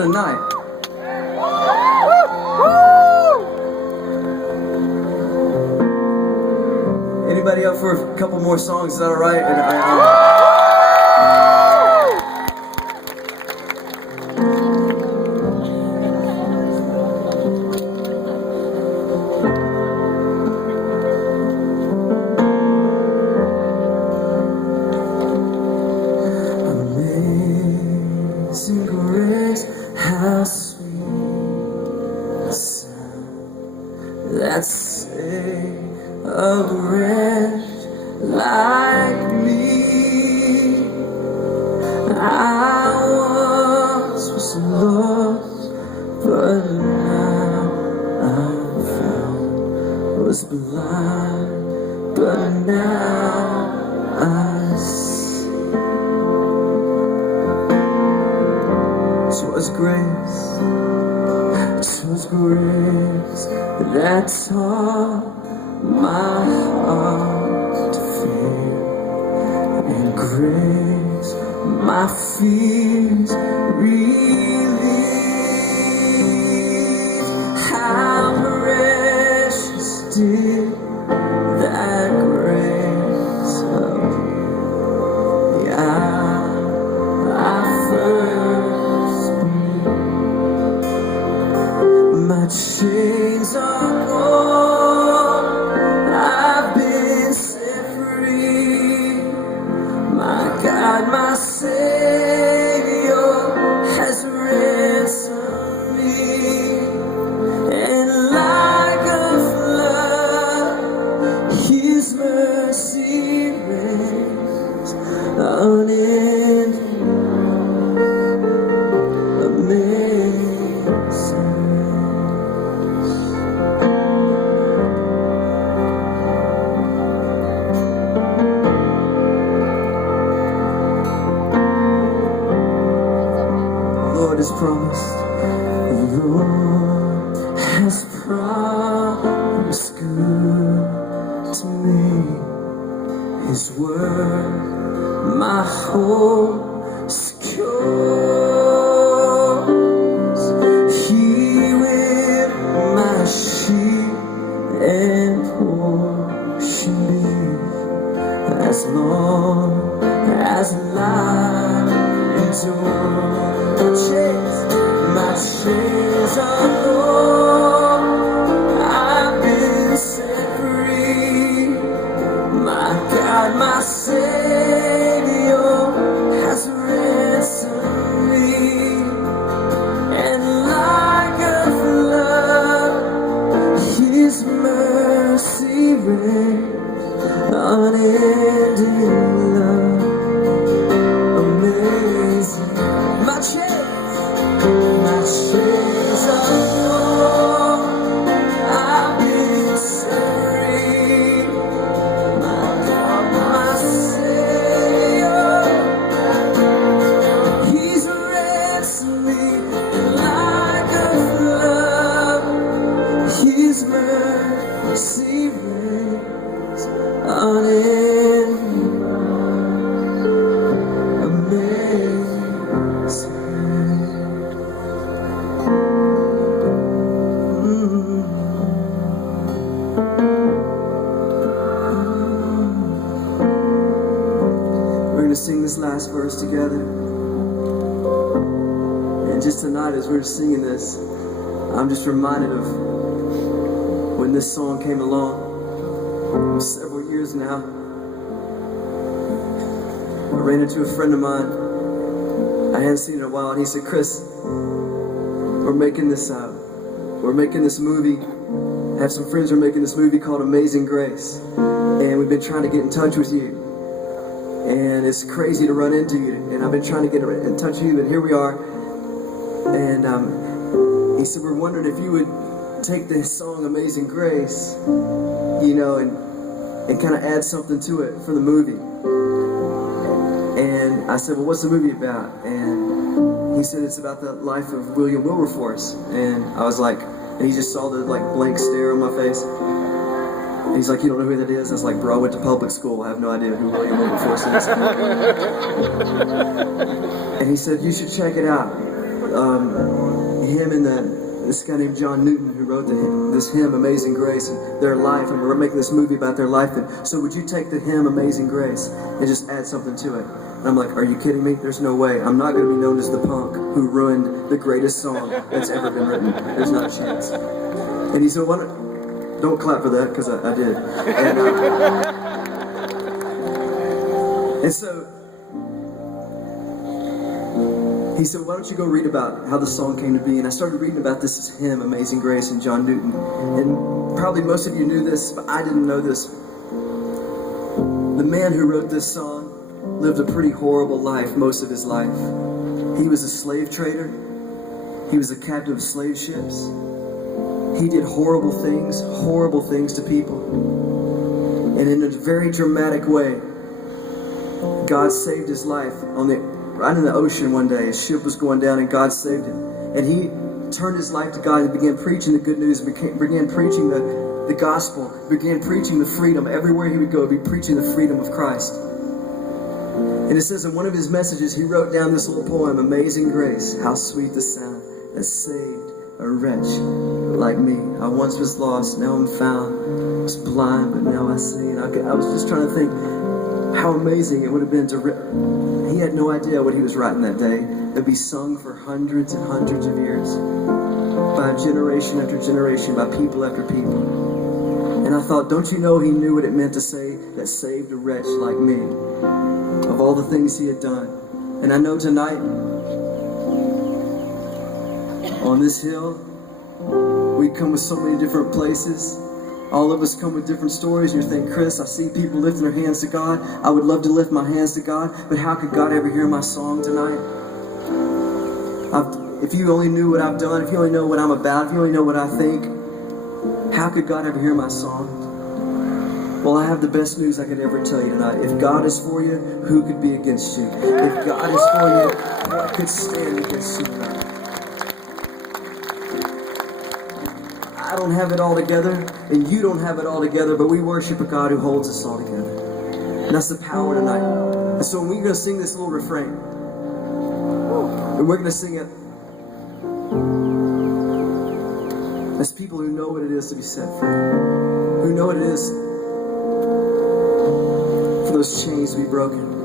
tonight. Anybody up for a couple more songs? Is that all right? Amazing grace, how sweet the sound that saved a wretch like me. I once was lost, but now I'm found. Was blind, but now I see. 'Twas grace, 'twas grace that taught my heart to fear, and grace my fears relieved. How precious did that grace appear, the hour I first believed. My chains are gone, I've been set free. My God, my Savior has ransomed me. And like a flood, His mercy reigns unending, amazing. Has promised, the Lord has promised good to me. His word, my hope secures. He will my sheep and portion be, as long as life endures. My chains are gone, I've been set free. My God, my Savior has ransomed me. And like a flood, His mercy reigns, unending love, amazing. My chains are gone, I've been set free. My God, my Savior, He's ransomed me. And like a flood, His mercy reigns unending, amazing. We're going to sing this last verse together. And just tonight, as we're singing this, I'm just reminded of when this song came along several years now. I ran into a friend of mine I hadn't seen in a while, and he said, "Chris, we're making this movie. I have some friends who are making this movie called Amazing Grace, and we've been trying to get in touch with you. And it's crazy to run into you, and I've been trying to get in touch with you, and here we are." And he said, "We're wondering if you would take the song Amazing Grace, you know, and kind of add something to it for the movie." And I said, "Well, what's the movie about?" And he said, "It's about the life of William Wilberforce." And I was like, and he just saw the blank stare on my face. And he's like, "You don't know who that is?" I was like, "Bro, I went to public school. I have no idea who William Wilberforce is." And he said, "You should check it out." him and this guy named John Newton who wrote this hymn, Amazing Grace, and their life, and we're making this movie about their life. And so would you take the hymn, Amazing Grace, and just add something to it? And I'm like, are you kidding me? There's no way. I'm not going to be known as the punk who ruined the greatest song that's ever been written. There's not a chance. And he said, don't clap for that, because I did. And so he said, why don't you go read about how the song came to be? And I started reading about this hymn, Amazing Grace, and John Newton. And probably most of you knew this, but I didn't know this. The man who wrote this song lived a pretty horrible life most of his life. He was a slave trader. He was a captain of slave ships. He did horrible things to people. And in a very dramatic way, God saved his life right in the ocean one day. His ship was going down and God saved him. And he turned his life to God and began preaching the good news, began preaching the gospel, began preaching the freedom. Everywhere he would go, he'd be preaching the freedom of Christ. And it says in one of his messages, he wrote down this little poem, Amazing Grace, how sweet the sound that saved a wretch like me. I once was lost, now I'm found. I was blind, but now I see. And I was just trying to think how amazing it would have been to he had no idea what he was writing that day. It'd be sung for hundreds and hundreds of years, by generation after generation, by people after people. And I thought, don't you know he knew what it meant to say that saved a wretch like me, of all the things he had done. And I know tonight, on this hill, we come with so many different places. All of us come with different stories, and you think, Chris, I see people lifting their hands to God. I would love to lift my hands to God, but how could God ever hear my song tonight? If you only knew what I've done, if you only know what I'm about, if you only know what I think, how could God ever hear my song? Well, I have the best news I could ever tell you tonight. If God is for you, who could be against you? If God is for you, what could stand against you tonight? I don't have it all together, and you don't have it all together, but we worship a God who holds us all together. And that's the power tonight. And so we're going to sing this little refrain. And we're going to sing it as people who know what it is to be set free. Who know what it is for those chains to be broken.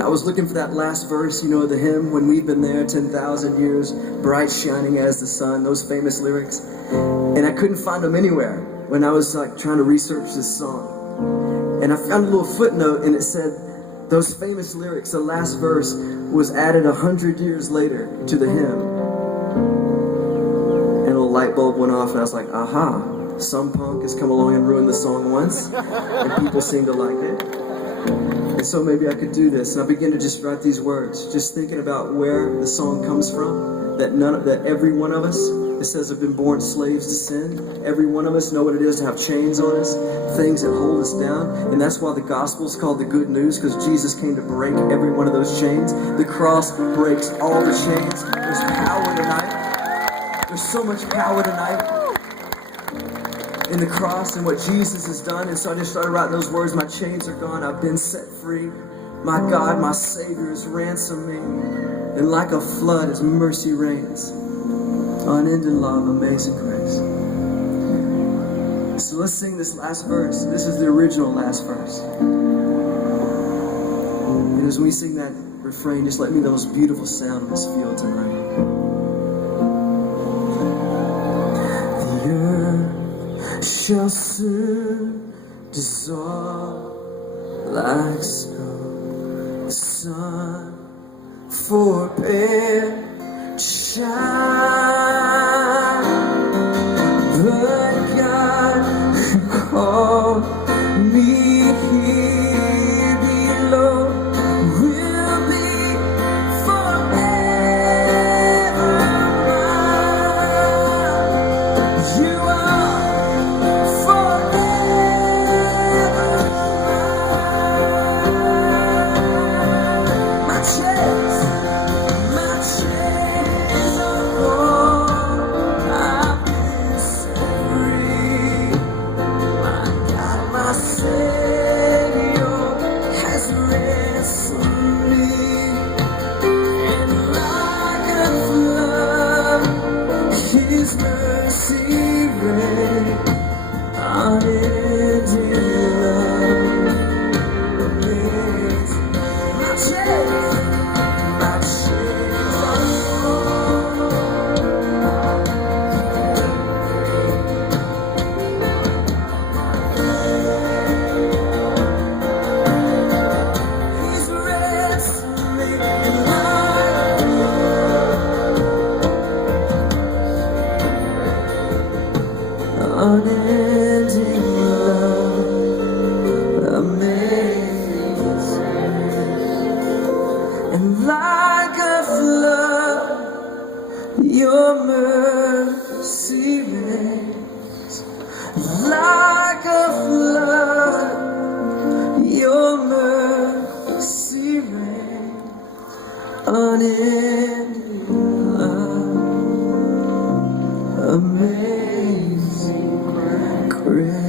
I was looking for that last verse, of the hymn, when we've been there 10,000 years, bright shining as the sun, those famous lyrics. And I couldn't find them anywhere when I was trying to research this song. And I found a little footnote, and it said those famous lyrics, the last verse, was added 100 years later to the hymn. And a little light bulb went off, and I was like, aha, some punk has come along and ruined the song once, and people seem to like it. And so maybe I could do this. And I began to just write these words, just thinking about where the song comes from, that every one of us, it says, have been born slaves to sin. Every one of us know what it is to have chains on us, things that hold us down. And that's why the gospel is called the good news, because Jesus came to break every one of those chains. The cross breaks all the chains. There's power tonight. There's so much power tonight in the cross and what Jesus has done. And so I just started writing those words. My chains are gone. I've been set free. My God, my Savior has ransomed me. And like a flood, His mercy reigns. Unending love, amazing grace. So let's sing this last verse. This is the original last verse. And as we sing that refrain, just let me know this beautiful sound of this field tonight. The earth shall soon dissolve like snow. The sun forbid to shine. But God who called me here below will be forever mine. You are forever mine. My chains are gone. mercy reigns like a flood. Your mercy reigns, unending love, amazing grace.